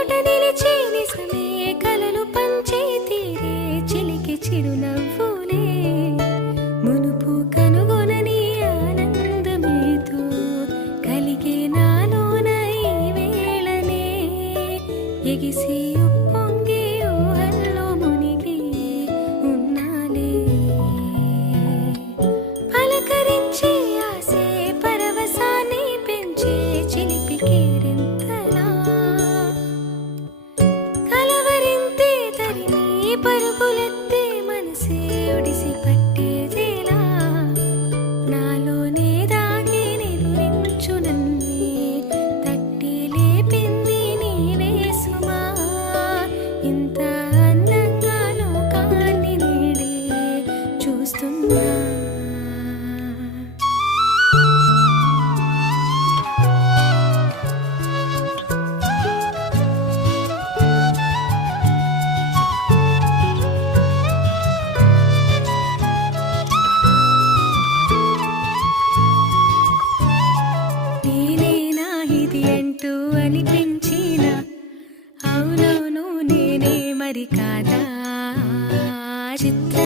ఎదుట నిలిచే నిజమే కలలు పంచే తీరే చిలికి చిరునవ్వులే మునుపు కనుగొనని ఆనందమేతో కలిగే నాలోన ఈ వేళనే ఎగిసి